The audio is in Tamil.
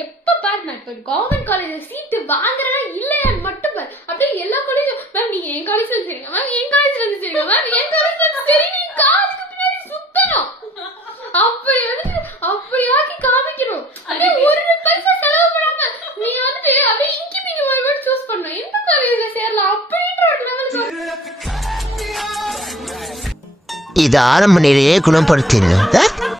எப்ப பாரு நான் இப்ப கவர்மெண்ட் காலேஜ்ல சீட்டு வாங்குறேன்னா இல்லையான்னு மட்டும் பாரு. அப்படியே எல்லா காலேஜும் மேம் நீங்க என் காலேஜ்ல சரிங்க மேம், என் காலேஜ்ல இருந்து சரிங்க மேம், என் காலேஜ்ல இருந்து சரி, நீ காலுக்கு பின்னாடி சுத்தணும். அப்படி வந்து அப்படி ஆக்கி காமிக்கணும். அதே ஒரு பைசா செலவு பண்ணாம நீங்க வந்துட்டு அப்படியே இங்கி பிங்கி ஒரு வேர்ட் சூஸ் பண்ணணும். எந்த காலேஜ்ல சேரலாம் அப்படின்ற ஒரு லெவலுக்கு இது ஆரம்ப நிலையே குணப்படுத்திடணும்.